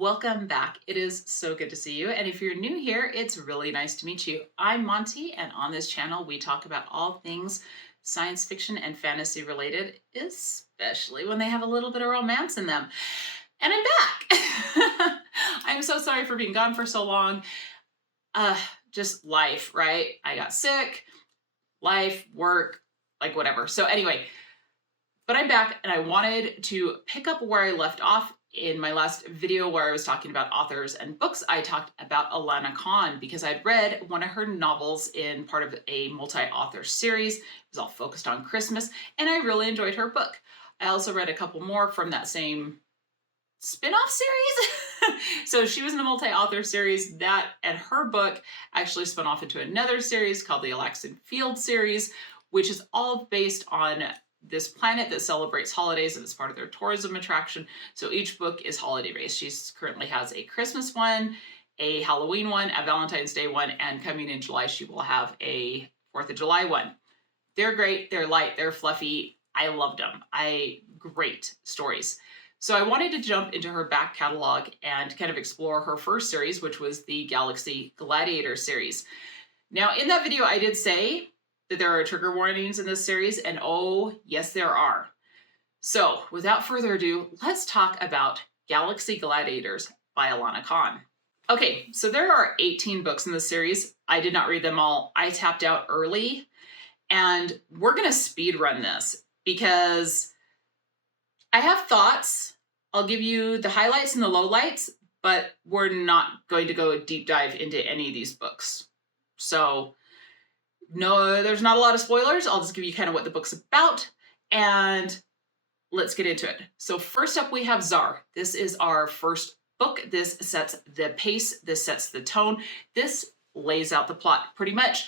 Welcome back. It is so good to see you. And if you're new here, it's really nice to meet you. I'm Monty, and on this channel, we talk about all things science fiction and fantasy related, especially when they have a little bit of romance in them. And I'm back. I'm so sorry for being gone for so long. Just life, right? I got sick, life, work, like whatever. So anyway, but I'm back and I wanted to pick up where I left off in my last video where I was talking about authors and books. I talked about Alana because I'd read one of her novels in part of a multi-author series. It was all focused on Christmas, and I really enjoyed her book. I also read a couple more from that same spin-off series. So she was in a multi-author series. That and her book actually spun off into another series called the Alaxan Field series, which is all based on this planet that celebrates holidays and it's part of their tourism attraction. So each book is holiday based. She currently has a Christmas one, a Halloween one, a Valentine's Day one, and coming in July, she will have a 4th of July one. They're great. They're light. They're fluffy. I loved them. Great stories. So I wanted to jump into her back catalog and kind of explore her first series, which was the Galaxy Gladiator series. Now, in that video, I did say that there are trigger warnings in this series, and oh, yes, there are. So without further ado, let's talk about Galaxy Gladiators by Alana. Okay, so there are 18 books in this series. I did not read them all. I tapped out early, and we're gonna speed run this because I have thoughts. I'll give you the highlights and the lowlights, but we're not going to go a deep dive into any of these books. So no, there's not a lot of spoilers. I'll just give you kind of what the book's about, and let's get into it. So first up, we have Zar. This is our first book. This sets the pace. This sets the tone. This lays out the plot pretty much.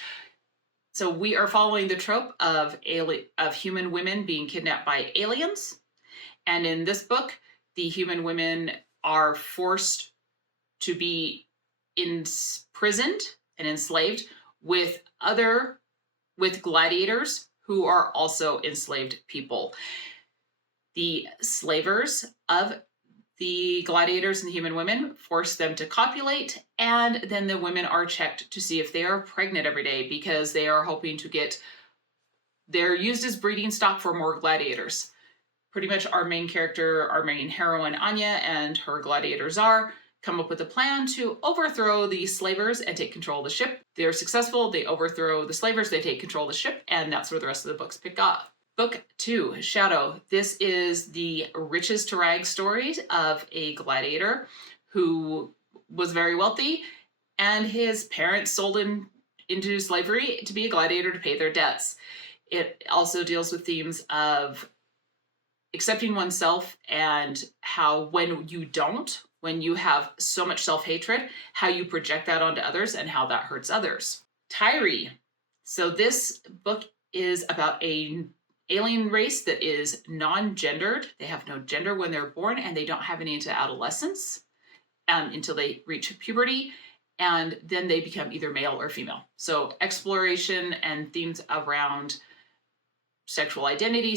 So we are following the trope of human women being kidnapped by aliens. And in this book, the human women are forced to be imprisoned and enslaved with gladiators who are also enslaved people. The slavers of the gladiators and the human women force them to copulate, and then the women are checked to see if they are pregnant every day because they are hoping to they're used as breeding stock for more gladiators. Pretty much our main character, our main heroine Anya, and her gladiator Zar come up with a plan to overthrow the slavers and take control of the ship. They're successful, they overthrow the slavers, they take control of the ship, and that's where the rest of the books pick up. Book 2, Shadow. This is the riches to rags story of a gladiator who was very wealthy, and his parents sold him into slavery to be a gladiator to pay their debts. It also deals with themes of accepting oneself and how when you have so much self-hatred, how you project that onto others and how that hurts others. Tyree. So this book is about an alien race that is non-gendered. They have no gender when they're born, and they don't have any into adolescence until they reach puberty, and then they become either male or female. So exploration and themes around sexual identity,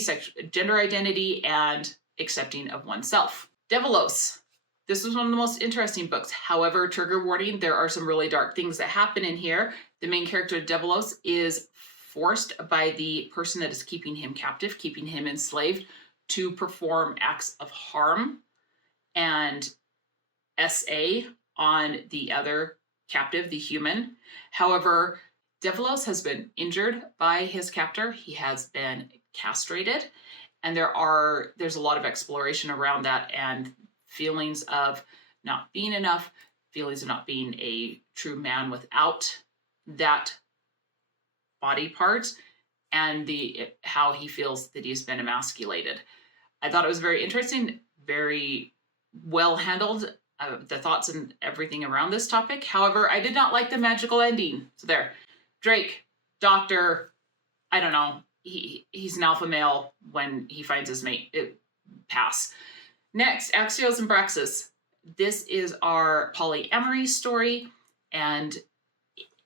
gender identity, and accepting of oneself. Devolose. This was one of the most interesting books. However, trigger warning, there are some really dark things that happen in here. The main character, Devolose, is forced by the person that is keeping him captive, keeping him enslaved, to perform acts of harm and SA on the other captive, the human. However, Devolose has been injured by his captor. He has been castrated, and there's a lot of exploration around that and feelings of not being enough, feelings of not being a true man without that body part, and how he feels that he's been emasculated. I thought it was very interesting, very well handled, the thoughts and everything around this topic. However, I did not like the magical ending. So there. Drayke, doctor, I don't know, he's an alpha male when he finds his mate. Pass. Next, Axxios and Braxxus. This is our polyamory story, and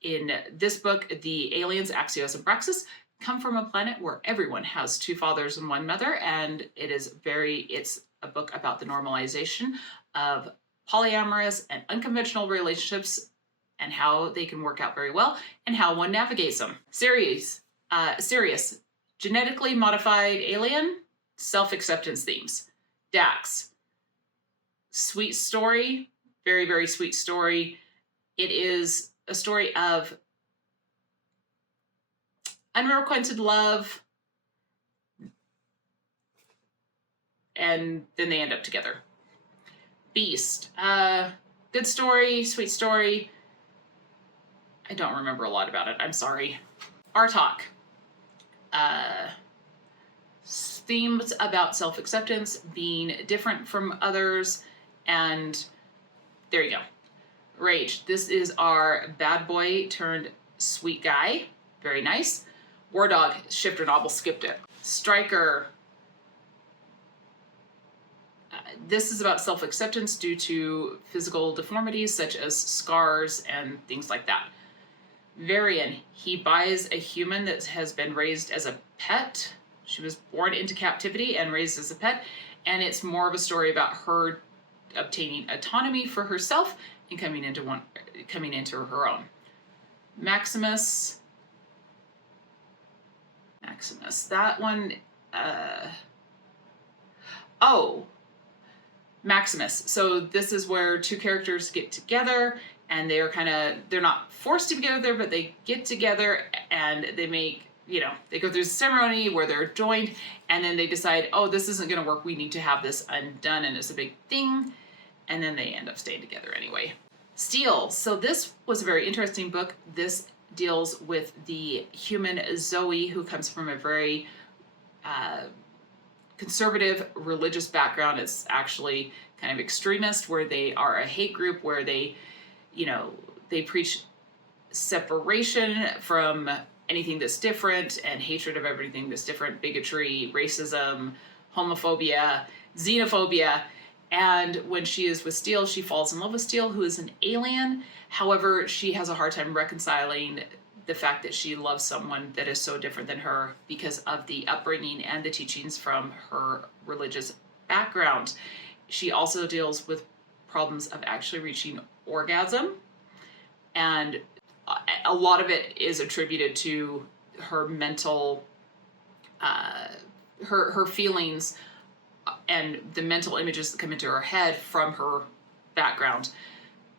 in this book, the aliens Axxios and Braxxus come from a planet where everyone has two fathers and one mother, and it's a book about the normalization of polyamorous and unconventional relationships and how they can work out very well and how one navigates them. Sirius, genetically modified alien, self-acceptance themes. Dax, sweet story, very, very sweet story. It is a story of unrequited love, and then they end up together. Beast, good story, sweet story. I don't remember a lot about it, I'm sorry. Artok, themes about self-acceptance, being different from others, and there you go. Wrage, this is our bad boy turned sweet guy, very nice. WarDog, shifter novel, skipped it. Stryker, this is about self-acceptance due to physical deformities such as scars and things like that. Varian, he buys a human that has been raised as a pet. She was born into captivity and raised as a pet, and it's more of a story about her obtaining autonomy for herself and coming into her own. Maximus, that one, Maximus. So this is where two characters get together and they're not forced to be together, but they get together and they make, they go through a ceremony where they're joined, and then they decide, oh, this isn't going to work. We need to have this undone, and it's a big thing. And then they end up staying together anyway. Steele. So this was a very interesting book. This deals with the human Zoe, who comes from a very conservative religious background. It's actually kind of extremist, where they are a hate group, where they preach separation from anything that's different and hatred of everything that's different, bigotry, racism, homophobia, xenophobia. And when she is with Steele, she falls in love with Steele, who is an alien. However, she has a hard time reconciling the fact that she loves someone that is so different than her because of the upbringing and the teachings from her religious background. She also deals with problems of actually reaching orgasm, and a lot of it is attributed to her mental, her feelings and the mental images that come into her head from her background.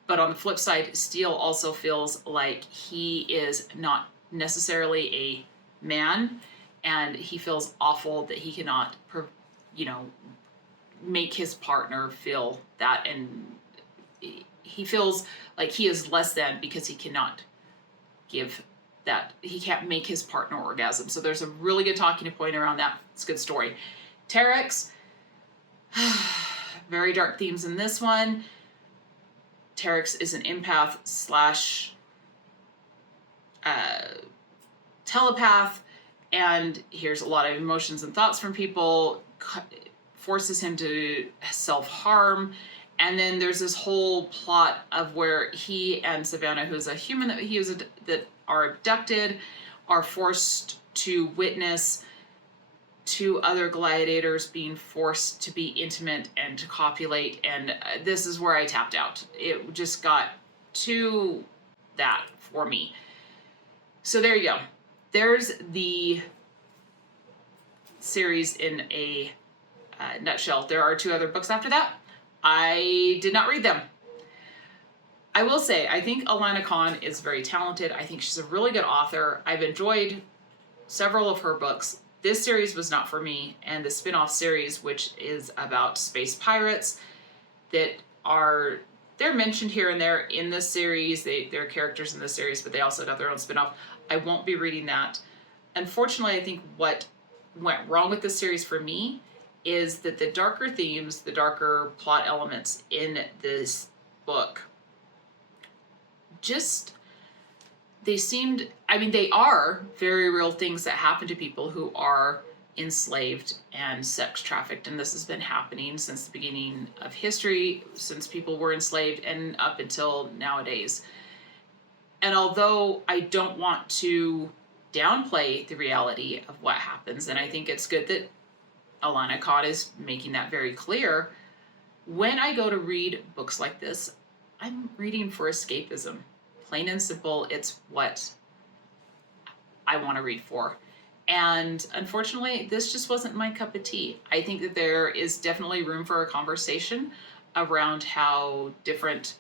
But on the flip side, Steele also feels like he is not necessarily a man, and he feels awful that he cannot, make his partner feel that, and he feels like he is less than because he cannot give that, he can't make his partner orgasm. So there's a really good talking point around that. It's a good story. Tarrex, very dark themes in this one. Tarrex is an empath / telepath, and hears a lot of emotions and thoughts from people, forces him to self-harm. And then there's this whole plot of where he and Savannah, who's a human that are abducted, are forced to witness two other gladiators being forced to be intimate and to copulate. And this is where I tapped out. It just got to that for me. So there you go. There's the series in a nutshell. There are 2 other books after that. I did not read them. I will say, I think Alana Khan is very talented. I think she's a really good author. I've enjoyed several of her books. This series was not for me, and the spin-off series, which is about space pirates that they're mentioned here and there in this series. They're characters in this series, but they also got their own spin-off. I won't be reading that. Unfortunately, I think what went wrong with this series for me is that the darker themes, the darker plot elements in this book, they are very real things that happen to people who are enslaved and sex trafficked, and this has been happening since the beginning of history, since people were enslaved and up until nowadays. And although I don't want to downplay the reality of what happens, and I think it's good that Alana Khan is making that very clear, When I go to read books like this, I'm reading for escapism. Plain and simple, it's what I want to read for. And unfortunately, this just wasn't my cup of tea. I think that there is definitely room for a conversation around how different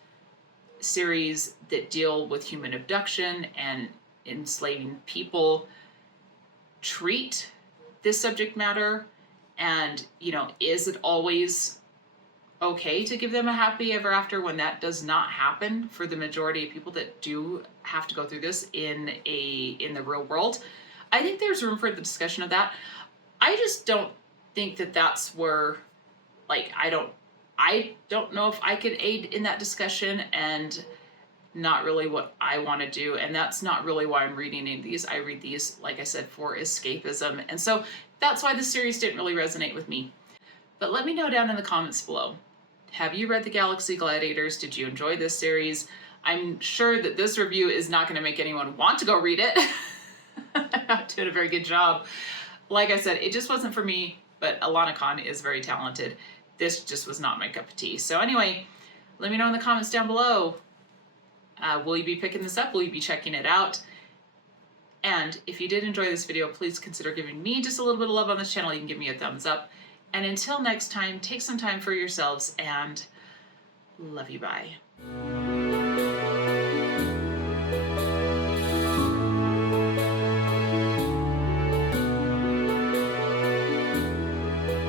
series that deal with human abduction and enslaving people treat this subject matter. And, you know, is it always okay to give them a happy ever after when that does not happen for the majority of people that do have to go through this in the real world? I think there's room for the discussion of that. I just don't think that that's where, like, I don't know if I could aid in that discussion, and not really what I want to do. And that's not really why I'm reading any of these. I read these, like I said, for escapism. And so that's why the series didn't really resonate with me. But let me know down in the comments below. Have you read the Galaxy Gladiators? Did you enjoy this series? I'm sure that this review is not going to make anyone want to go read it. I'm not doing a very good job. Like I said, it just wasn't for me, but Alana Khan is very talented. This just was not my cup of tea. So anyway, let me know in the comments down below. Will you be picking this up? Will you be checking it out? And if you did enjoy this video, please consider giving me just a little bit of love on this channel. You can give me a thumbs up. And until next time, take some time for yourselves and love you, bye.